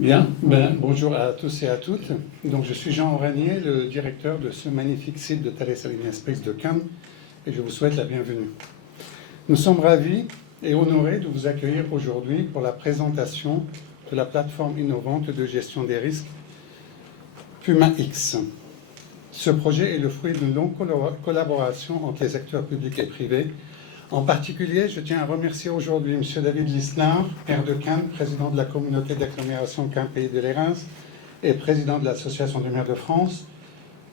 Bien, bonjour à tous et à toutes. Donc, je suis Jean Oranier, le directeur de ce magnifique site de Thales Alenia Space de Cannes, et je vous souhaite la bienvenue. Nous sommes ravis et honorés de vous accueillir aujourd'hui pour la présentation de la plateforme innovante de gestion des risques PUMA-X. Ce projet est le fruit d'une longue collaboration entre les acteurs publics et privés. En particulier, je tiens à remercier aujourd'hui M. David Lisnard, maire de Cannes, président de la communauté d'agglomération Cannes-Pays de l'Érins et président de l'Association des maires de France,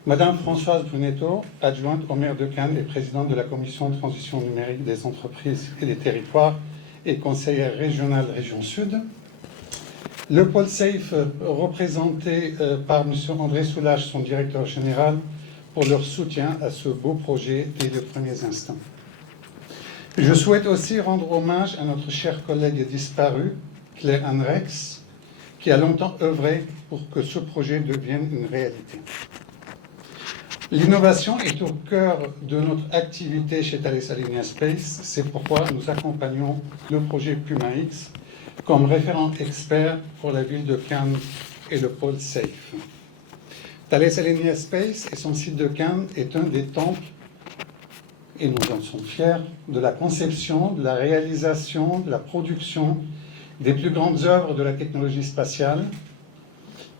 Madame Françoise Brunetto, adjointe au maire de Cannes et présidente de la commission de transition numérique des entreprises et des territoires et conseillère régionale Région Sud, le pôle SAFE, représenté par M. André Soulages, son directeur général, pour leur soutien à ce beau projet dès les premiers instants. Je souhaite aussi rendre hommage à notre chère collègue disparue, Claire Anne Rex, qui a longtemps œuvré pour que ce projet devienne une réalité. L'innovation est au cœur de notre activité chez Thales Alenia Space. C'est pourquoi nous accompagnons le projet PUMA-X comme référent expert pour la ville de Cannes et le pôle SAFE. Thales Alenia Space et son site de Cannes est un des temples, et nous en sommes fiers, de la conception, de la réalisation, de la production des plus grandes œuvres de la technologie spatiale,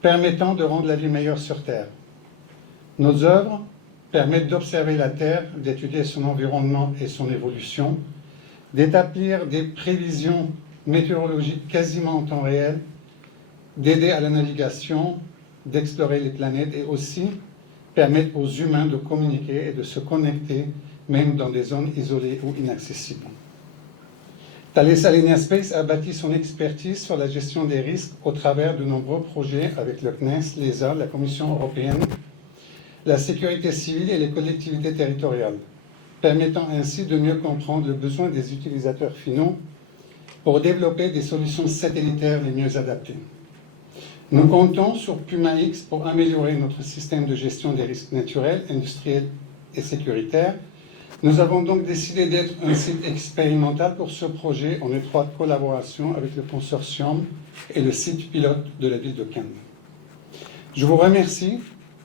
permettant de rendre la vie meilleure sur Terre. Nos œuvres permettent d'observer la Terre, d'étudier son environnement et son évolution, d'établir des prévisions météorologiques quasiment en temps réel, d'aider à la navigation, d'explorer les planètes et aussi permettre aux humains de communiquer et de se connecter même dans des zones isolées ou inaccessibles. Thales Alenia Space a bâti son expertise sur la gestion des risques au travers de nombreux projets avec le CNES, l'ESA, la Commission européenne, la sécurité civile et les collectivités territoriales, permettant ainsi de mieux comprendre le besoin des utilisateurs finaux pour développer des solutions satellitaires les mieux adaptées. Nous comptons sur PUMA-X pour améliorer notre système de gestion des risques naturels, industriels et sécuritaires. Nous avons donc décidé d'être un site expérimental pour ce projet en étroite collaboration avec le consortium et le site pilote de la ville de Cannes. Je vous remercie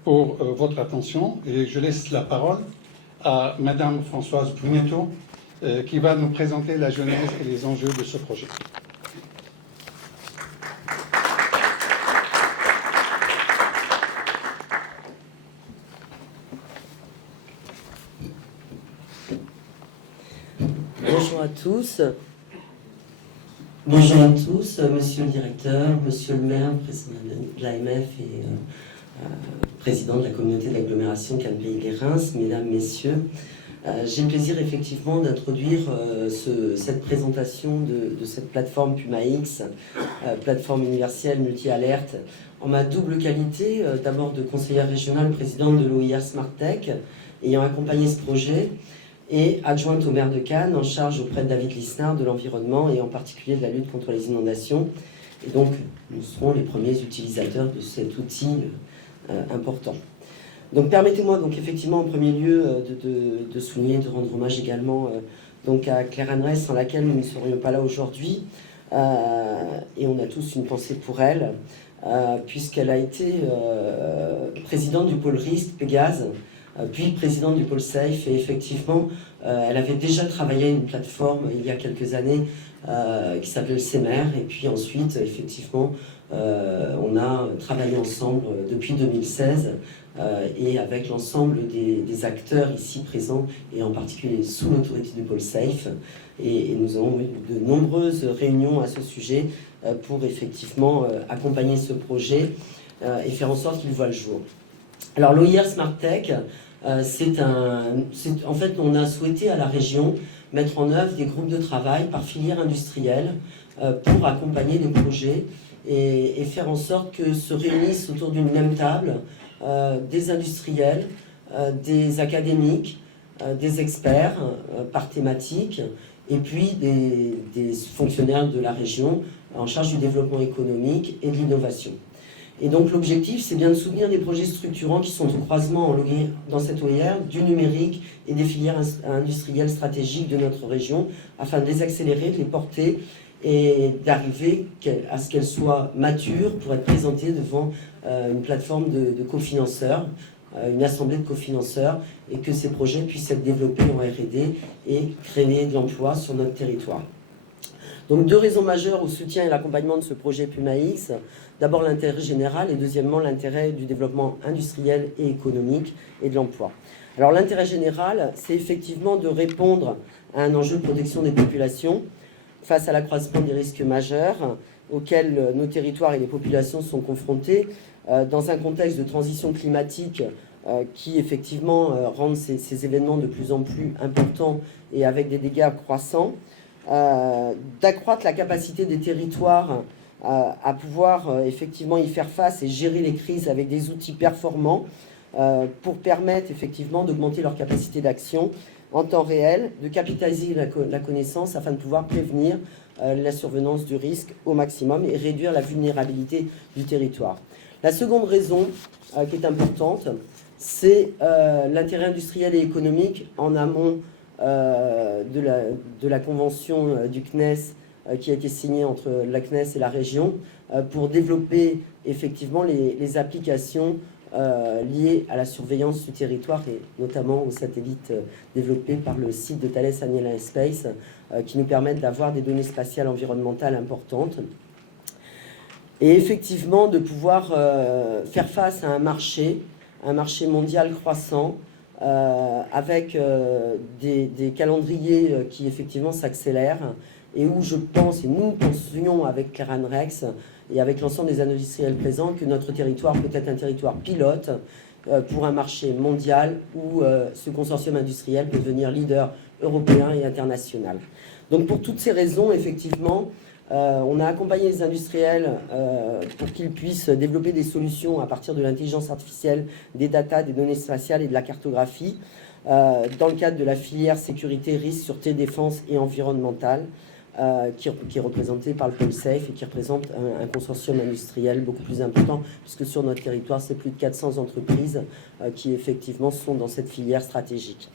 pour votre attention et je laisse la parole à Madame Françoise Brunetto qui va nous présenter la genèse et les enjeux de ce projet. Bonjour à tous. Bonjour à tous, monsieur le directeur, monsieur le maire, président de l'AMF et président de la communauté d'agglomération Cannes-Pays de l'Érins, mesdames, messieurs. J'ai le plaisir effectivement d'introduire cette présentation de cette plateforme PUMA-X, plateforme universelle multi-alerte, en ma double qualité, d'abord de conseillère régionale, présidente de l'OIR Smart Tech, ayant accompagné ce projet, et adjointe au maire de Cannes, en charge auprès de David Lisnard de l'environnement et en particulier de la lutte contre les inondations. Et donc, nous serons les premiers utilisateurs de cet outil important. Donc, permettez-moi donc effectivement en premier lieu de souligner, de rendre hommage également donc à Claire Anne Rex, sans laquelle nous ne serions pas là aujourd'hui. Et on a tous une pensée pour elle, puisqu'elle a été présidente du pôle risque Pégase, puis présidente du pôle SAFE, et effectivement, elle avait déjà travaillé à une plateforme il y a quelques années qui s'appelait le CEMER, et puis ensuite, effectivement, on a travaillé ensemble depuis 2016 et avec l'ensemble des acteurs ici présents, et en particulier sous l'autorité du pôle SAFE, et nous avons eu de nombreuses réunions à ce sujet pour effectivement accompagner ce projet et faire en sorte qu'il voit le jour. Alors l'OIR Smart Tech, en fait, on a souhaité à la région mettre en œuvre des groupes de travail par filière industrielle pour accompagner les projets et faire en sorte que se réunissent autour d'une même table des industriels, des académiques, des experts par thématique, et puis des fonctionnaires de la région en charge du développement économique et de l'innovation. Et donc l'objectif, c'est bien de soutenir des projets structurants qui sont au croisement dans cette OIR du numérique et des filières industrielles stratégiques de notre région, afin de les accélérer, de les porter et d'arriver à ce qu'elle soit mature pour être présentée devant une plateforme de cofinanceurs, une assemblée de cofinanceurs, et que ces projets puissent être développés en R&D et créer de l'emploi sur notre territoire. Donc 2 raisons majeures au soutien et l'accompagnement de ce projet Puma X. D'abord l'intérêt général et deuxièmement l'intérêt du développement industriel et économique et de l'emploi. Alors l'intérêt général, c'est effectivement de répondre à un enjeu de protection des populations face à l'accroissement des risques majeurs auxquels nos territoires et les populations sont confrontés dans un contexte de transition climatique qui effectivement rendent ces événements de plus en plus importants et avec des dégâts croissants. D'accroître la capacité des territoires à pouvoir effectivement y faire face et gérer les crises avec des outils performants pour permettre effectivement d'augmenter leur capacité d'action en temps réel, de capitaliser la connaissance afin de pouvoir prévenir la survenance du risque au maximum et réduire la vulnérabilité du territoire. La seconde raison qui est importante, c'est l'intérêt industriel et économique en amont de la convention du CNES qui a été signée entre la CNES et la région pour développer effectivement les applications liées à la surveillance du territoire et notamment aux satellites développés par le site de Thales Alenia Space qui nous permettent d'avoir des données spatiales environnementales importantes et effectivement de pouvoir faire face à un marché mondial croissant avec des calendriers qui effectivement s'accélèrent et où je pense, et nous pensions avec Clarion Rex et avec l'ensemble des industriels présents, que notre territoire peut être un territoire pilote pour un marché mondial où ce consortium industriel peut devenir leader européen et international. Donc pour toutes ces raisons, effectivement, on a accompagné les industriels pour qu'ils puissent développer des solutions à partir de l'intelligence artificielle, des data, des données spatiales et de la cartographie dans le cadre de la filière sécurité, risque, sûreté, défense et environnementale qui est représenté par le pôle SAFE et qui représente un consortium industriel beaucoup plus important puisque sur notre territoire, c'est plus de 400 entreprises qui effectivement sont dans cette filière stratégique.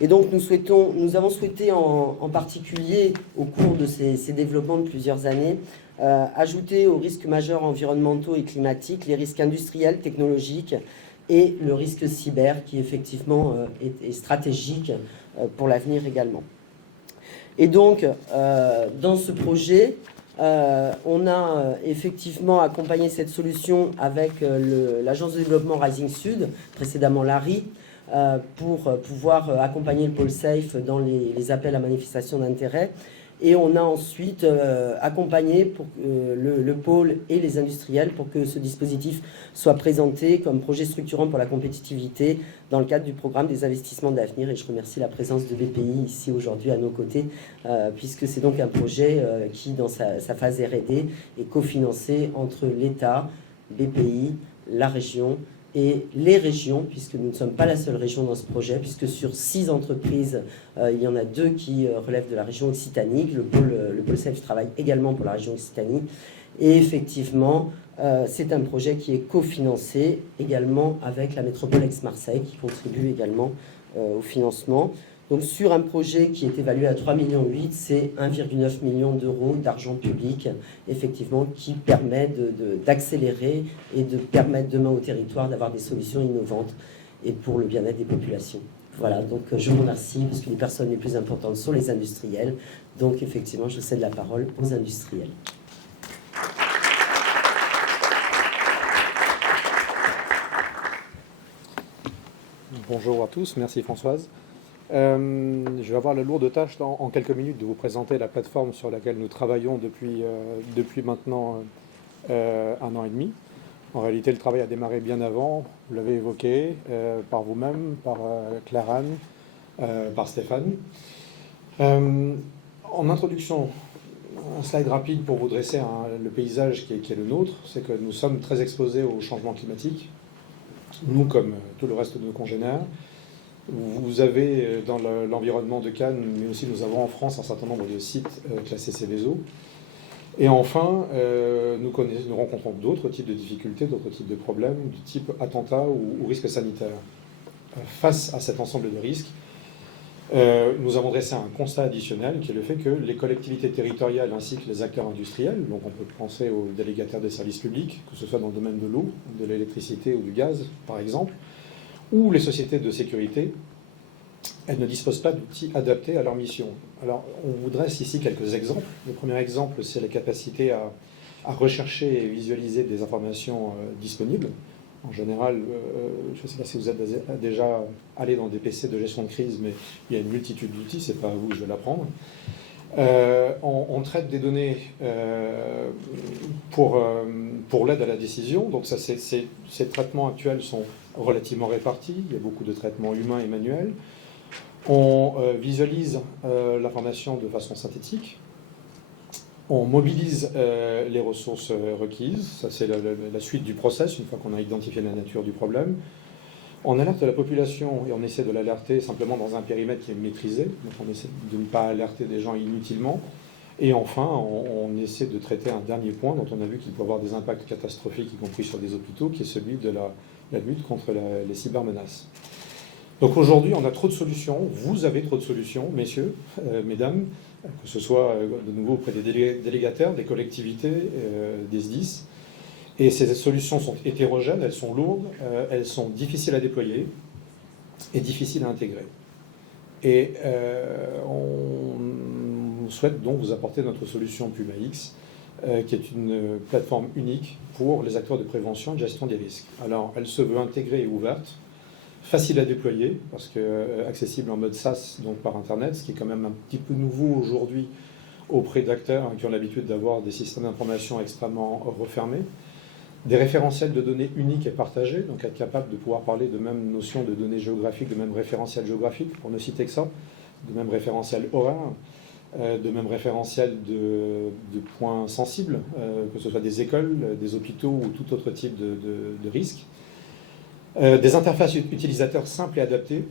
Et donc nous avons souhaité en particulier au cours de ces développements de plusieurs années ajouter aux risques majeurs environnementaux et climatiques les risques industriels, technologiques et le risque cyber qui effectivement est stratégique pour l'avenir également. Et donc dans ce projet, on a effectivement accompagné cette solution avec l'agence de développement Rising Sud, précédemment l'ARI, pour pouvoir accompagner le pôle SAFE dans les appels à manifestation d'intérêt. Et on a ensuite accompagné pour, le pôle et les industriels pour que ce dispositif soit présenté comme projet structurant pour la compétitivité dans le cadre du programme des investissements d'avenir. Et je remercie la présence de BPI ici aujourd'hui à nos côtés, puisque c'est donc un projet qui, dans sa phase R&D, est cofinancé entre l'État, BPI, la région et les régions, puisque nous ne sommes pas la seule région dans ce projet, puisque sur 6 entreprises, il y en a 2 qui relèvent de la région Occitanie. Le pôle SAFE travaille également pour la région Occitanie. Et effectivement, c'est un projet qui est cofinancé également avec la métropole Aix-Marseille, qui contribue également au financement. Donc sur un projet qui est évalué à 3,8 millions, c'est 1,9 million d'euros d'argent public, effectivement, qui permet d'accélérer et de permettre demain au territoire d'avoir des solutions innovantes et pour le bien-être des populations. Voilà, donc je vous remercie, parce que les personnes les plus importantes sont les industriels. Donc effectivement, je cède la parole aux industriels. Bonjour à tous, merci Françoise. Je vais avoir la lourde tâche en quelques minutes de vous présenter la plateforme sur laquelle nous travaillons depuis maintenant 1 an et demi. En réalité, le travail a démarré bien avant, vous l'avez évoqué, par vous-même, par Claran, par Stéphane. En introduction, un slide rapide pour vous dresser le paysage qui est le nôtre, c'est que nous sommes très exposés au changement climatique, nous comme tout le reste de nos congénères. Vous avez dans l'environnement de Cannes, mais aussi nous avons en France un certain nombre de sites classés Seveso. Et enfin, nous rencontrons d'autres types de difficultés, d'autres types de problèmes, du type attentat ou risque sanitaire. Face à cet ensemble de risques, Nous avons dressé un constat additionnel qui est le fait que les collectivités territoriales ainsi que les acteurs industriels, donc on peut penser aux délégataires des services publics, que ce soit dans le domaine de l'eau, de l'électricité ou du gaz par exemple, ou les sociétés de sécurité, elles ne disposent pas d'outils adaptés à leur mission. Alors on vous dresse ici quelques exemples. Le premier exemple, c'est la capacité à rechercher et visualiser des informations disponibles. En général, je ne sais pas si vous êtes déjà allé dans des PC de gestion de crise, mais il y a une multitude d'outils, c'est pas à vous que je vais l'apprendre. On traite des données pour l'aide à la décision. Donc ça, ces traitements actuels sont relativement répartis. Il y a beaucoup de traitements humains et manuels. On visualise l'information de façon synthétique. On mobilise les ressources requises. Ça, c'est la suite du process, une fois qu'on a identifié la nature du problème. On alerte la population et on essaie de l'alerter simplement dans un périmètre qui est maîtrisé. Donc on essaie de ne pas alerter des gens inutilement. Et enfin, on essaie de traiter un dernier point dont on a vu qu'il peut avoir des impacts catastrophiques, y compris sur des hôpitaux, qui est celui de la lutte contre les cybermenaces. Donc aujourd'hui, on a trop de solutions. Vous avez trop de solutions, messieurs, mesdames, que ce soit de nouveau auprès des délégataires, des collectivités, des SDIS. Et ces solutions sont hétérogènes, elles sont lourdes, elles sont difficiles à déployer et difficiles à intégrer. Et on souhaite donc vous apporter notre solution Puma X, qui est une plateforme unique pour les acteurs de prévention et de gestion des risques. Alors, elle se veut intégrée et ouverte, facile à déployer, parce que accessible en mode SaaS, donc par Internet, ce qui est quand même un petit peu nouveau aujourd'hui auprès d'acteurs qui ont l'habitude d'avoir des systèmes d'information extrêmement refermés. Des référentiels de données uniques et partagés, donc être capable de pouvoir parler de même notion de données géographiques, de même référentiel géographique, pour ne citer que ça, de même référentiel horaire, de même référentiel de points sensibles, que ce soit des écoles, des hôpitaux ou tout autre type de risque. Des interfaces utilisateurs simples et adaptées.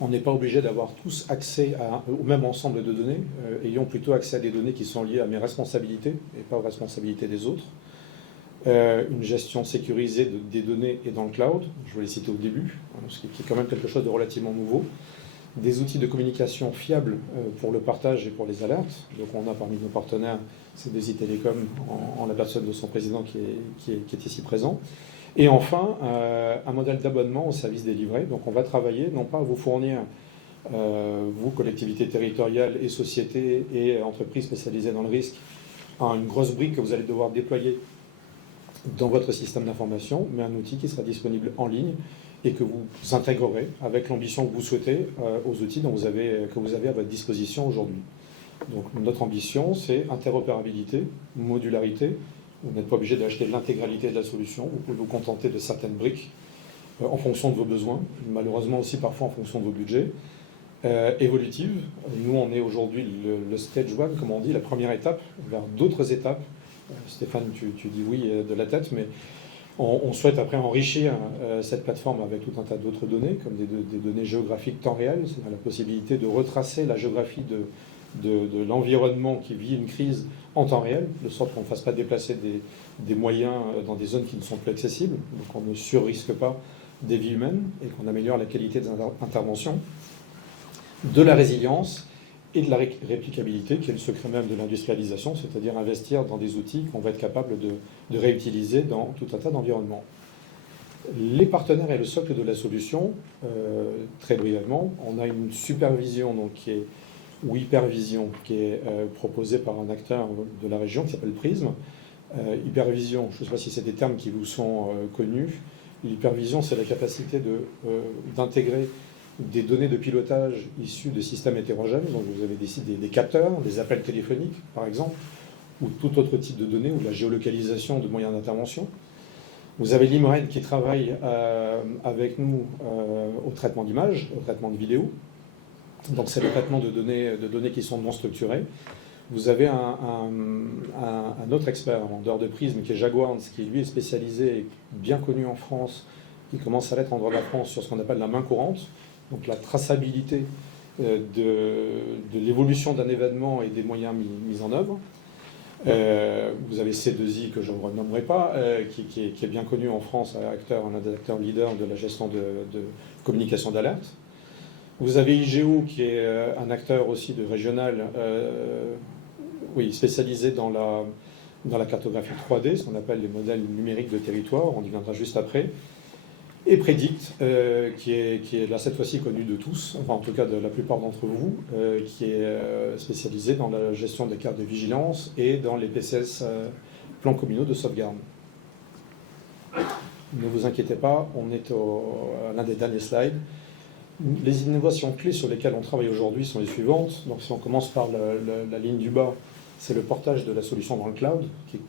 On n'est pas obligé d'avoir tous accès au même ensemble de données. Ayons plutôt accès à des données qui sont liées à mes responsabilités et pas aux responsabilités des autres. Une gestion sécurisée des données et dans le cloud, je vous l'ai cité au début, ce qui est quand même quelque chose de relativement nouveau. Des outils de communication fiables pour le partage et pour les alertes. Donc on a parmi nos partenaires CDSI Télécom en la personne de son président qui est ici présent. Et enfin, un modèle d'abonnement au service délivré. Donc on va travailler non pas à vous fournir, vous, collectivités territoriales et sociétés et entreprises spécialisées dans le risque, une grosse brique que vous allez devoir déployer dans votre système d'information, mais un outil qui sera disponible en ligne et que vous intégrerez avec l'ambition que vous souhaitez aux outils que vous avez à votre disposition aujourd'hui. Donc notre ambition, c'est interopérabilité, modularité. Vous n'êtes pas obligé d'acheter l'intégralité de la solution, vous pouvez vous contenter de certaines briques en fonction de vos besoins, malheureusement aussi parfois en fonction de vos budgets. Évolutive, nous on est aujourd'hui le stage one, comme on dit, la première étape vers d'autres étapes. Stéphane, tu dis oui de la tête, mais on souhaite après enrichir cette plateforme avec tout un tas d'autres données, comme des données géographiques temps réel, c'est-à-dire la possibilité de retracer la géographie de l'environnement qui vit une crise en temps réel, de sorte qu'on ne fasse pas déplacer des moyens dans des zones qui ne sont plus accessibles, donc on ne surrisque pas des vies humaines et qu'on améliore la qualité des interventions, de la résilience et de la réplicabilité, qui est le secret même de l'industrialisation, c'est-à-dire investir dans des outils qu'on va être capable de réutiliser dans tout un tas d'environnements. Les partenaires et le socle de la solution, très brièvement, on a une supervision ou hypervision qui est proposée par un acteur de la région qui s'appelle Prism. Hypervision, je ne sais pas si c'est des termes qui vous sont connus. L'hypervision, c'est la capacité d'intégrer des données de pilotage issues de systèmes hétérogènes. Donc vous avez des capteurs, des appels téléphoniques, par exemple, ou tout autre type de données, ou de la géolocalisation de moyens d'intervention. Vous avez l'IMREN qui travaille avec nous au traitement d'images, au traitement de vidéos. Donc c'est le traitement de données qui sont non structurées. Vous avez un autre expert en dehors de Prism qui est Jaguar, qui lui est spécialisé et bien connu en France, qui commence à l'être en dehors de la France sur ce qu'on appelle la main courante, donc la traçabilité de l'évolution d'un événement et des moyens mis en œuvre. Vous avez C2I que je ne renommerai pas, qui est bien connu en France, un des acteurs leaders de la gestion de communication d'alerte. Vous avez IGO, qui est un acteur aussi de régional, spécialisé dans la cartographie 3D, ce qu'on appelle les modèles numériques de territoire, on y viendra juste après. Et Predict, qui est là cette fois-ci connu de tous, enfin en tout cas de la plupart d'entre vous, qui est spécialisé dans la gestion des cartes de vigilance et dans les PCS, plans communaux de sauvegarde. Ne vous inquiétez pas, on est à l'un des derniers slides. Les innovations clés sur lesquelles on travaille aujourd'hui sont les suivantes. Donc si on commence par la ligne du bas, c'est le portage de la solution dans le cloud, qui est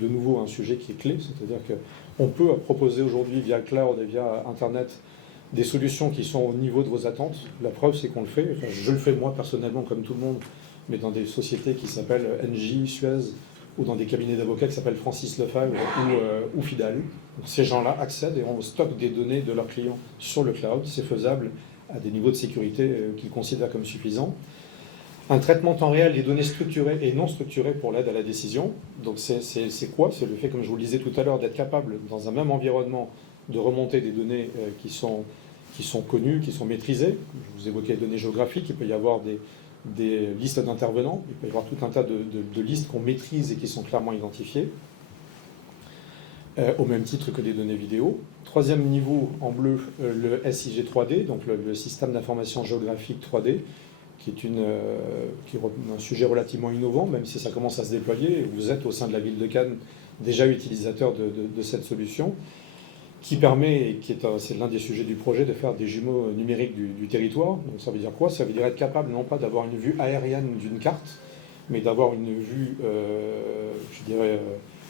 de nouveau un sujet qui est clé, c'est-à-dire qu'on peut proposer aujourd'hui via le cloud et via Internet des solutions qui sont au niveau de vos attentes. La preuve, c'est qu'on le fait. Enfin, je le fais moi personnellement comme tout le monde, mais dans des sociétés qui s'appellent Engie, Suez, ou dans des cabinets d'avocats qui s'appellent Francis Lefebvre ou Fidal. Donc, ces gens-là accèdent et on stocke des données de leurs clients sur le cloud. C'est faisable à des niveaux de sécurité qu'ils considèrent comme suffisants. Un traitement temps réel des données structurées et non structurées pour l'aide à la décision. Donc c'est quoi? C'est le fait, comme je vous le disais tout à l'heure, d'être capable, dans un même environnement, de remonter des données qui sont connues, qui sont maîtrisées. Je vous évoquais les données géographiques, il peut y avoir des listes d'intervenants, il peut y avoir tout un tas de listes qu'on maîtrise et qui sont clairement identifiées, au même titre que des données vidéo. Troisième niveau, en bleu, le SIG 3D, donc le système d'information géographique 3D, qui est un sujet relativement innovant, même si ça commence à se déployer. Vous êtes au sein de la ville de Cannes déjà utilisateur de cette solution, qui permet, et c'est l'un des sujets du projet, de faire des jumeaux numériques du territoire. Donc ça veut dire quoi? Ça veut dire être capable non pas d'avoir une vue aérienne d'une carte, mais d'avoir une vue,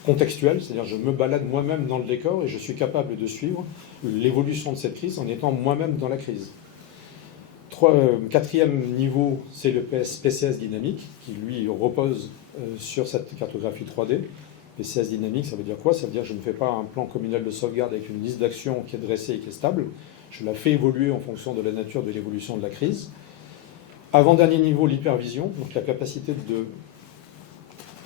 contextuelle, c'est-à-dire je me balade moi-même dans le décor et je suis capable de suivre l'évolution de cette crise en étant moi-même dans la crise. Quatrième niveau, c'est le PCS dynamique, qui lui repose sur cette cartographie 3D. PCS dynamique, ça veut dire quoi? Ça veut dire que je ne fais pas un plan communal de sauvegarde avec une liste d'actions qui est dressée et qui est stable. Je la fais évoluer en fonction de la nature de l'évolution de la crise. Avant-dernier niveau, l'hypervision, donc la capacité de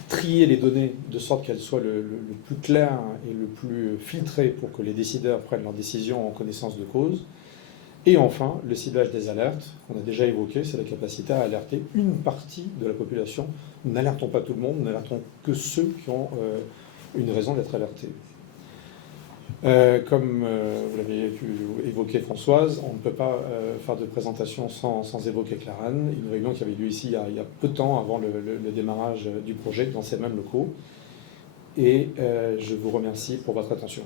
trier les données de sorte qu'elles soient le plus claires et le plus filtrées pour que les décideurs prennent leurs décisions en connaissance de cause. Et enfin, le ciblage des alertes, qu'on a déjà évoqué, c'est la capacité à alerter une partie de la population. N'alertons pas tout le monde, n'alertons que ceux qui ont une raison d'être alertés. Comme vous l'avez évoqué, Françoise, on ne peut pas faire de présentation sans évoquer Claran, une réunion qui avait lieu ici il y a peu de temps avant le démarrage du projet dans ces mêmes locaux. Et je vous remercie pour votre attention.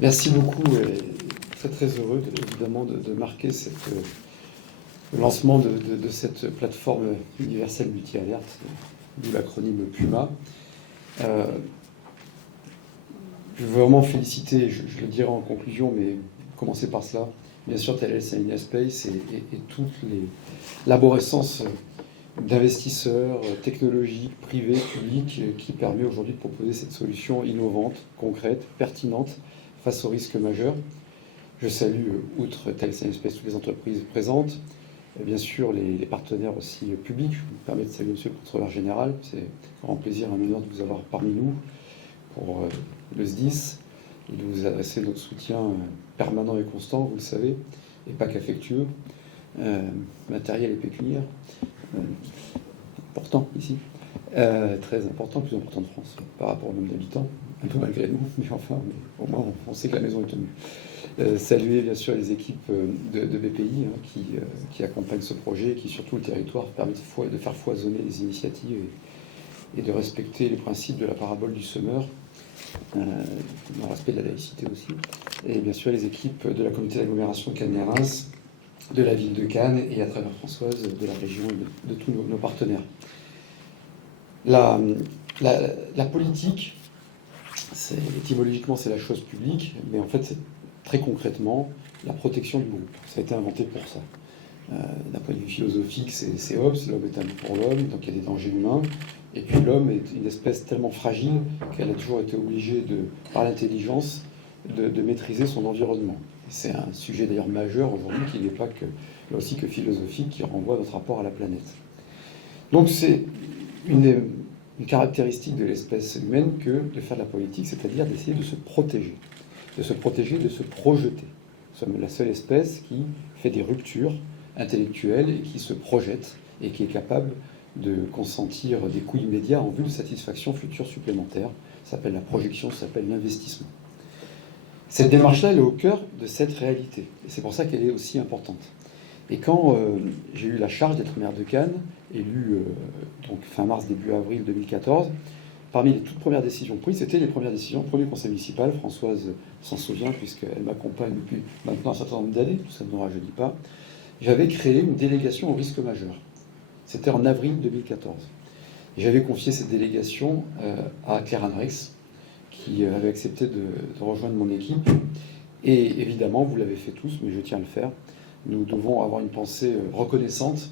Merci beaucoup, et très très heureux évidemment de marquer le lancement de cette plateforme universelle multi-alerte, d'où l'acronyme PUMA. Je veux vraiment féliciter, je le dirai en conclusion, mais commencer par cela, bien sûr Thales Alenia Space et toute l'arborescence d'investisseurs, technologiques, privés, publics, qui permet aujourd'hui de proposer cette solution innovante, concrète, pertinente, face aux risques majeurs. Je salue, outre Thales Alenia Space, toutes les entreprises présentes, et bien sûr les partenaires aussi publics. Je me permets de saluer Monsieur le Contrôleur Général. C'est un grand plaisir, un honneur de vous avoir parmi nous pour le SDIS et de vous adresser notre soutien permanent et constant, vous le savez, et pas qu'affectueux, matériel et pécuniaire. Important ici, très important, plus important de France par rapport au nombre d'habitants, un peu malgré nous, mais enfin, au moins on sait que la maison est tenue. Saluer bien sûr les équipes de BPI qui accompagnent ce projet et qui sur tout le territoire permettent de faire foisonner les initiatives et de respecter les principes de la parabole du semeur, dans le respect de la laïcité aussi, et bien sûr les équipes de la communauté d'agglomération de Cannes-les-Reims, de la ville de Cannes et à travers Françoise, de la région et de tous nos partenaires. La politique, étymologiquement c'est la chose publique, mais en fait c'est très concrètement la protection du groupe. Ça a été inventé pour ça. D'un point de vue philosophique, c'est Hobbes, l'homme est un loup pour l'homme, donc il y a des dangers humains. Et puis l'homme est une espèce tellement fragile qu'elle a toujours été obligée, par l'intelligence, de maîtriser son environnement. C'est un sujet d'ailleurs majeur aujourd'hui qui n'est pas que, là aussi que philosophique, qui renvoie à notre rapport à la planète. Donc c'est une caractéristique de l'espèce humaine que de faire de la politique, c'est-à-dire d'essayer de se protéger, de se projeter. Nous sommes la seule espèce qui fait des ruptures intellectuelle et qui se projette et qui est capable de consentir des coûts immédiats en vue de satisfaction future supplémentaire. Ça s'appelle la projection, ça s'appelle l'investissement. Cette démarche-là, elle est au cœur de cette réalité. Et c'est pour ça qu'elle est aussi importante. Et quand j'ai eu la charge d'être maire de Cannes, élu donc fin mars, début avril 2014, parmi les toutes premières décisions prises, c'était les premières décisions, premier conseil municipal, Françoise s'en souvient puisqu'elle m'accompagne depuis maintenant un certain nombre d'années, tout ça ne nous rajeunit pas. J'avais créé une délégation au risque majeur. C'était en avril 2014. J'avais confié cette délégation à Claire Henrichs, qui avait accepté de rejoindre mon équipe. Et évidemment, vous l'avez fait tous, mais je tiens à le faire, nous devons avoir une pensée reconnaissante,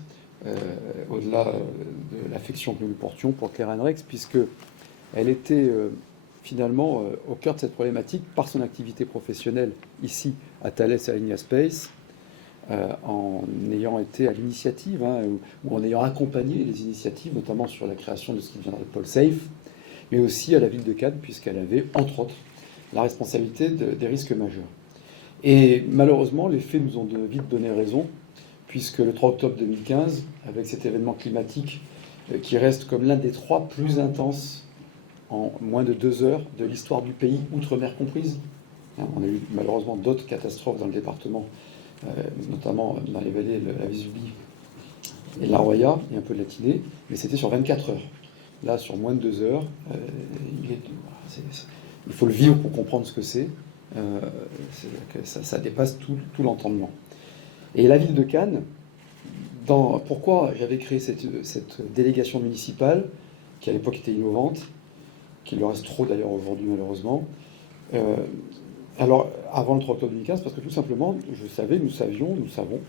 au-delà de l'affection que nous lui portions pour Claire Henrichs, puisqu'elle était finalement au cœur de cette problématique par son activité professionnelle ici à Thales et à Alenia Space, en ayant été à l'initiative, ou en ayant accompagné les initiatives, notamment sur la création de ce qui deviendra le pôle SAFE, mais aussi à la ville de Cannes, puisqu'elle avait, entre autres, la responsabilité des risques majeurs. Et malheureusement, les faits nous ont vite donné raison, puisque le 3 octobre 2015, avec cet événement climatique qui reste comme l'un des 3 plus intenses en moins de 2 heures de l'histoire du pays, outre-mer comprise. On a eu malheureusement d'autres catastrophes dans le département, notamment dans les vallées de la Vésubie et de la Roya, et un peu de la Tinée, mais c'était sur 24 heures. Là, sur moins de 2 heures, il faut le vivre pour comprendre ce que c'est. Ça dépasse tout l'entendement. Et la ville de Cannes, pourquoi j'avais créé cette délégation municipale, qui à l'époque était innovante, qu'il le reste trop d'ailleurs aujourd'hui malheureusement, alors avant le 3 octobre 2015, parce que tout simplement, nous savons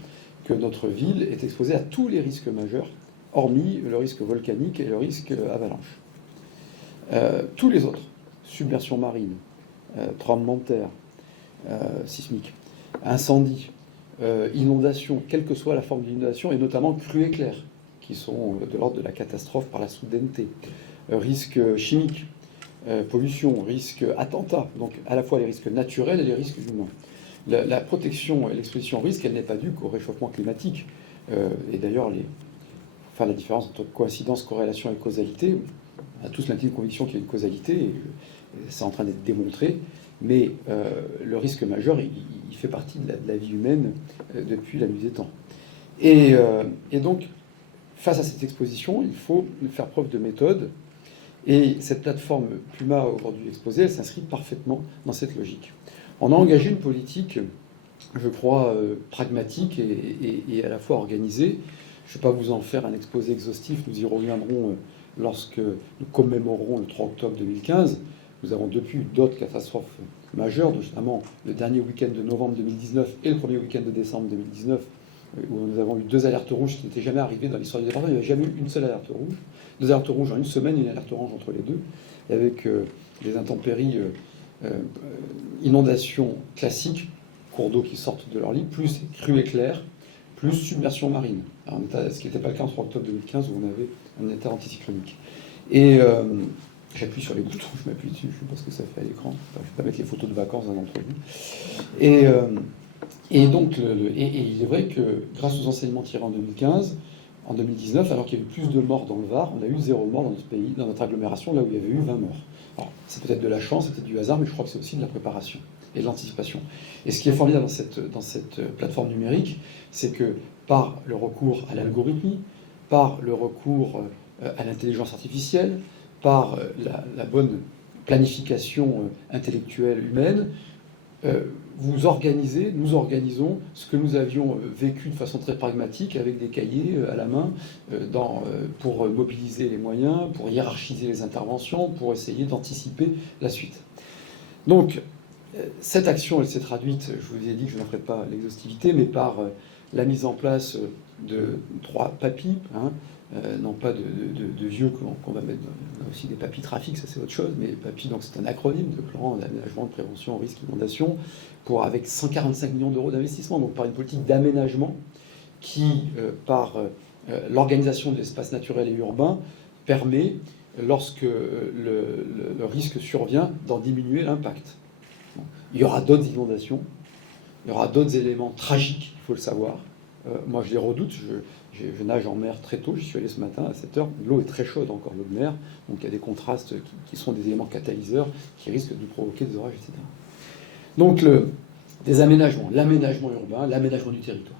que notre ville est exposée à tous les risques majeurs, hormis le risque volcanique et le risque avalanche. Tous les autres, submersion marine, tremblement de terre, sismique, incendie, inondation, quelle que soit la forme d'inondation, et notamment crues éclairs, qui sont de l'ordre de la catastrophe par la soudaineté, risque chimique, pollution, risque attentat, donc à la fois les risques naturels et les risques humains. La protection et l'exposition au risque, elle n'est pas due qu'au réchauffement climatique. Et d'ailleurs, la différence entre coïncidence, corrélation et causalité, on a tous l'intime conviction qu'il y a une causalité, et c'est en train d'être démontré, mais le risque majeur, il fait partie de la vie humaine depuis la nuit des temps. Et donc, face à cette exposition, il faut faire preuve de méthode. Et cette plateforme Puma aujourd'hui exposée, elle s'inscrit parfaitement dans cette logique. On a engagé une politique, je crois, pragmatique et à la fois organisée. Je ne vais pas vous en faire un exposé exhaustif, nous y reviendrons lorsque nous commémorerons le 3 octobre 2015. Nous avons depuis eu d'autres catastrophes majeures, notamment le dernier week-end de novembre 2019 et le premier week-end de décembre 2019, où nous avons eu 2 alertes rouges qui n'étaient jamais arrivées dans l'histoire du département. Il n'y avait jamais eu une seule alerte rouge. 2 alertes rouges en une semaine, une alerte orange entre les deux, avec des intempéries, inondations classiques, cours d'eau qui sortent de leur lit, plus crues éclairs, plus submersion marine. Alors, ce qui n'était pas le cas en 3 octobre 2015, où on avait un état anticyclonique. Et j'appuie sur les boutons, je m'appuie dessus, je ne sais pas ce que ça fait à l'écran. Je ne vais pas mettre les photos de vacances d'un d'entre vous. Et donc, il est vrai que grâce aux enseignements tirés en 2015, en 2019, alors qu'il y a eu plus de morts dans le Var, on a eu 0 mort dans notre pays, dans notre agglomération, là où il y avait eu 20 morts. Alors, c'est peut-être de la chance, c'est peut-être du hasard, mais je crois que c'est aussi de la préparation et de l'anticipation. Et ce qui est formidable dans cette plateforme numérique, c'est que par le recours à l'algorithmie, par le recours à l'intelligence artificielle, par la bonne planification intellectuelle humaine, nous organisons ce que nous avions vécu de façon très pragmatique avec des cahiers à la main pour mobiliser les moyens, pour hiérarchiser les interventions, pour essayer d'anticiper la suite. Donc, cette action, elle s'est traduite, je vous ai dit que je n'en ferai pas l'exhaustivité, mais par la mise en place de 3 PAPI, hein, non pas de vieux qu'on va mettre, on a aussi des PAPI trafic, ça c'est autre chose, mais PAPI, donc c'est un acronyme de plan d'aménagement de prévention au risque inondation, avec 145 millions d'euros d'investissement, donc par une politique d'aménagement qui, par l'organisation de l'espace naturel et urbain, permet, lorsque le risque survient, d'en diminuer l'impact. Il y aura d'autres inondations, il y aura d'autres éléments tragiques, il faut le savoir. Moi, je les redoute. Je nage en mer très tôt. J'y suis allé ce matin à 7 heures. L'eau est très chaude encore, l'eau de mer. Donc, il y a des contrastes qui sont des éléments catalyseurs qui risquent de provoquer des orages, etc. Donc, des aménagements. L'aménagement urbain, l'aménagement du territoire.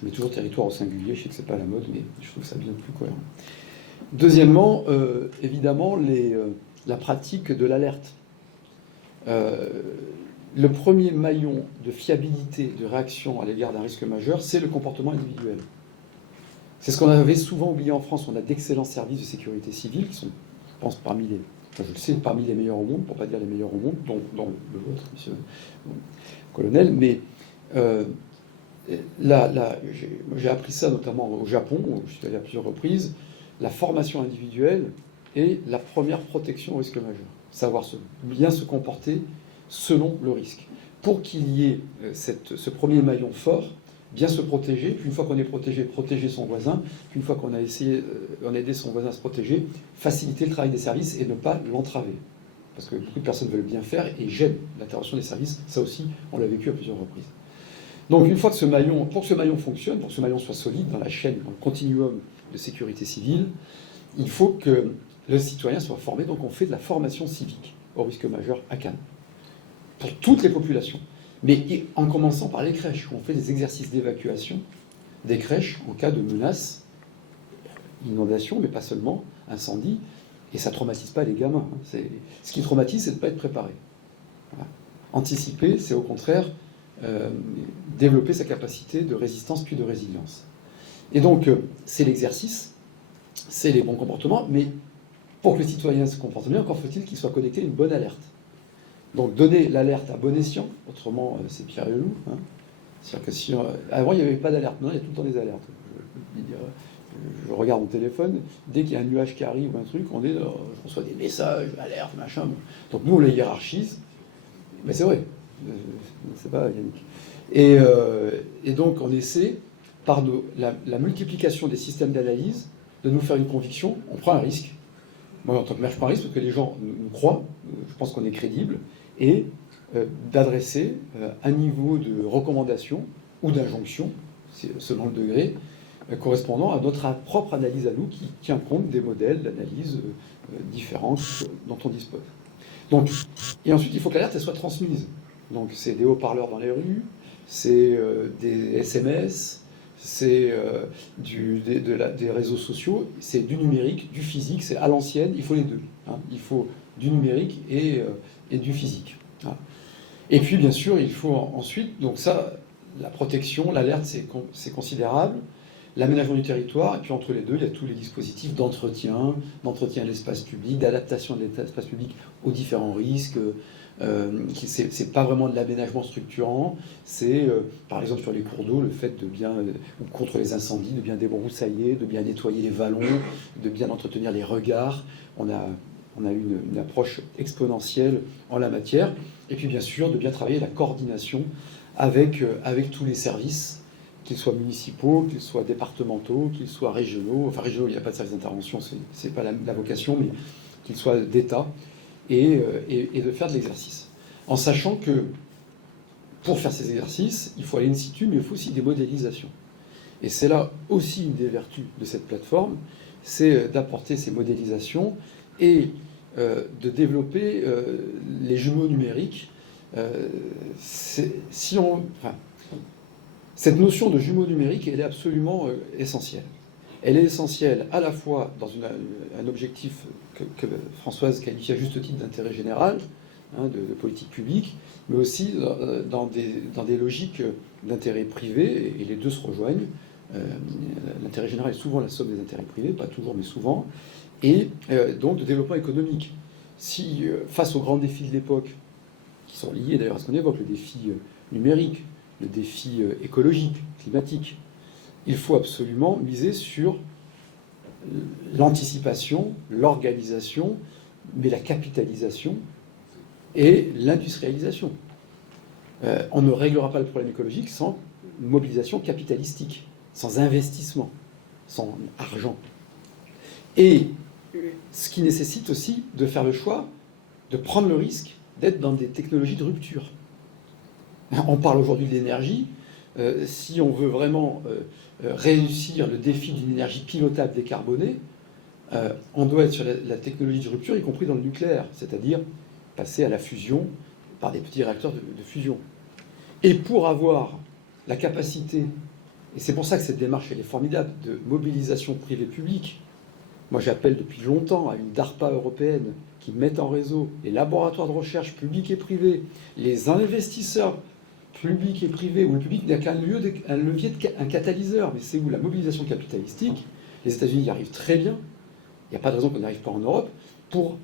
Je mets toujours territoire au singulier. Je sais que c'est pas la mode, mais je trouve ça bien plus cohérent. Deuxièmement, évidemment, la pratique de l'alerte. Le premier maillon de fiabilité de réaction à l'égard d'un risque majeur, c'est le comportement individuel. C'est ce qu'on avait souvent oublié en France. On a d'excellents services de sécurité civile qui sont, je pense, parmi les meilleurs au monde, pour ne pas dire les meilleurs au monde, dont le vôtre, monsieur le colonel. Mais j'ai appris ça notamment au Japon, où je suis allé à plusieurs reprises. La formation individuelle est la première protection au risque majeur. Savoir bien se comporter selon le risque. Pour qu'il y ait ce premier maillon fort, bien se protéger, puis une fois qu'on est protégé, protéger son voisin, puis une fois qu'on a aidé son voisin à se protéger, faciliter le travail des services et ne pas l'entraver. Parce que beaucoup de personnes veulent bien faire et gênent l'intervention des services. Ça aussi, on l'a vécu à plusieurs reprises. Donc une fois que pour que ce maillon fonctionne, pour que ce maillon soit solide dans la chaîne, dans le continuum de sécurité civile, il faut que le citoyen soit formé. Donc on fait de la formation civique au risque majeur à Cannes. Pour toutes les populations. Mais en commençant par les crèches, où on fait des exercices d'évacuation des crèches en cas de menace, inondation, mais pas seulement, incendie, et ça ne traumatise pas les gamins. Ce qui traumatise, c'est de ne pas être préparé. Voilà. Anticiper, c'est au contraire développer sa capacité de résistance puis de résilience. Et donc, c'est l'exercice, c'est les bons comportements, mais pour que le citoyen se comporte bien, encore faut-il qu'il soit connecté à une bonne alerte. Donc donner l'alerte à bon escient, autrement c'est Pierre et le loup. Hein. C'est-à-dire que si avant il n'y avait pas d'alerte, maintenant il y a tout le temps des alertes. Je regarde mon téléphone, dès qu'il y a un nuage qui arrive ou un truc, je reçois des messages, alertes, machin. Donc nous on les hiérarchise, mais c'est vrai, c'est pas Yannick. Et donc on essaie, par la multiplication des systèmes d'analyse, de nous faire une conviction, on prend un risque. Moi en tant que maire je prends un risque parce que les gens nous croient, je pense qu'on est crédible, et d'adresser un niveau de recommandation ou d'injonction, selon le degré, correspondant à notre propre analyse à nous, qui tient compte des modèles d'analyse différents dont on dispose. Donc, et ensuite, il faut que l'alerte soit transmise. Donc, c'est des haut-parleurs dans les rues, c'est des SMS, c'est des réseaux sociaux, c'est du numérique, du physique, c'est à l'ancienne, il faut les deux. Hein. Il faut du numérique et du physique. Voilà. Et puis, bien sûr, il faut ensuite, donc ça, la protection, l'alerte, c'est considérable. L'aménagement du territoire, et puis entre les deux, il y a tous les dispositifs d'entretien de l'espace public, d'adaptation de l'espace public aux différents risques. C'est pas vraiment de l'aménagement structurant, c'est par exemple sur les cours d'eau, le fait de bien, ou contre les incendies, de bien débroussailler, de bien nettoyer les vallons, de bien entretenir les regards. On a une approche exponentielle en la matière, et puis bien sûr de bien travailler la coordination avec tous les services, qu'ils soient municipaux, qu'ils soient départementaux, qu'ils soient régionaux. Enfin, régionaux, il n'y a pas de service d'intervention, c'est pas la vocation, mais qu'ils soient d'État, et de faire de l'exercice. En sachant que, pour faire ces exercices, il faut aller in situ, mais il faut aussi des modélisations. Et c'est là aussi une des vertus de cette plateforme, c'est d'apporter ces modélisations et de développer les jumeaux numériques. Cette notion de jumeaux numériques, elle est absolument essentielle. Elle est essentielle à la fois dans un objectif que Françoise qualifie à juste titre d'intérêt général, hein, de politique publique, mais aussi dans des logiques d'intérêt privé, et les deux se rejoignent. L'intérêt général est souvent la somme des intérêts privés, pas toujours, mais souvent, et donc de développement économique. Si, face aux grands défis de l'époque, qui sont liés d'ailleurs à ce qu'on évoque, le défi numérique, le défi écologique, climatique. Il faut absolument miser sur l'anticipation, l'organisation, mais la capitalisation et l'industrialisation. On ne réglera pas le problème écologique sans mobilisation capitalistique, sans investissement, sans argent. Et ce qui nécessite aussi de faire le choix de prendre le risque d'être dans des technologies de rupture. On parle aujourd'hui de l'énergie. Si on veut vraiment réussir le défi d'une énergie pilotable décarbonée, on doit être sur la technologie de rupture, y compris dans le nucléaire, c'est-à-dire passer à la fusion par des petits réacteurs de fusion. Et pour avoir la capacité, et c'est pour ça que cette démarche elle est formidable, de mobilisation privée-publique. Moi j'appelle depuis longtemps à une DARPA européenne qui mette en réseau les laboratoires de recherche publics et privés, les investisseurs publics et privés, où le public n'a qu'un levier, un catalyseur, mais c'est où la mobilisation capitalistique. Les États-Unis y arrivent très bien. Il n'y a pas de raison qu'on n'arrive pas en Europe pour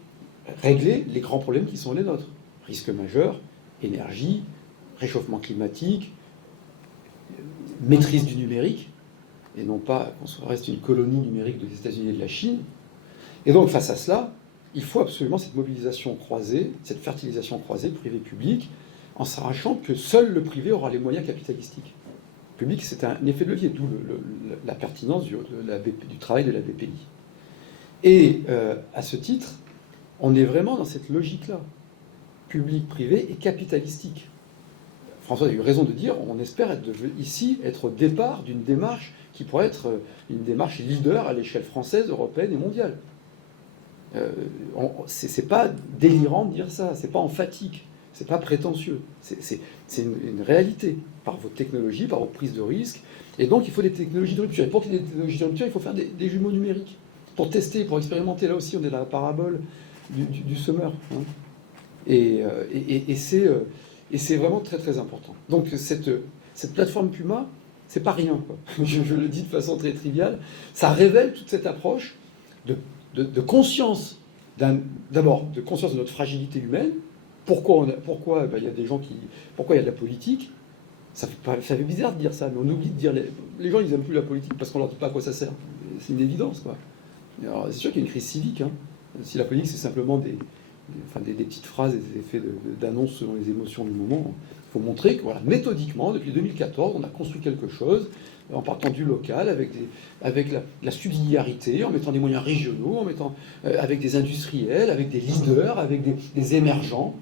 régler les grands problèmes qui sont les nôtres. Risques majeurs, énergie, réchauffement climatique, maîtrise du numérique, et non pas qu'on reste une colonie numérique des États-Unis et de la Chine. Et donc, face à cela, il faut absolument cette mobilisation croisée, cette fertilisation croisée, privé-public, en s'arrachant que seul le privé aura les moyens capitalistiques. Le public, c'est un effet de levier, d'où la pertinence du travail de la BPI. Et à ce titre, on est vraiment dans cette logique-là, public-privé et capitalistique. François a eu raison de dire, on espère ici être au départ d'une démarche qui pourrait être une démarche leader à l'échelle française, européenne et mondiale. C'est pas délirant de dire ça, c'est pas emphatique, c'est pas prétentieux, c'est une réalité, par vos technologies, par vos prises de risques, et donc il faut des technologies de rupture. Et pour qu'il y ait des technologies de rupture, il faut faire des jumeaux numériques, pour tester, pour expérimenter. Là aussi, on est dans la parabole du semeur. Hein. Et c'est vraiment très très important. Donc cette plateforme Puma, c'est pas rien, quoi. Je le dis de façon très triviale. Ça révèle toute cette approche de conscience, d'abord de conscience de notre fragilité humaine. Pourquoi il y a des gens qui... Pourquoi il y a de la politique? Ça fait bizarre de dire ça, mais on oublie de dire... Les gens, ils n'aiment plus la politique parce qu'on leur dit pas à quoi ça sert. C'est une évidence, quoi. Alors, c'est sûr qu'il y a une crise civique. Hein. Si la politique, c'est simplement des petites phrases et des effets d'annonce selon les émotions du moment, il faut montrer que, voilà, méthodiquement, depuis 2014, on a construit quelque chose en partant du local, avec la subsidiarité, en mettant des moyens régionaux, avec des industriels, avec des leaders, avec des émergents.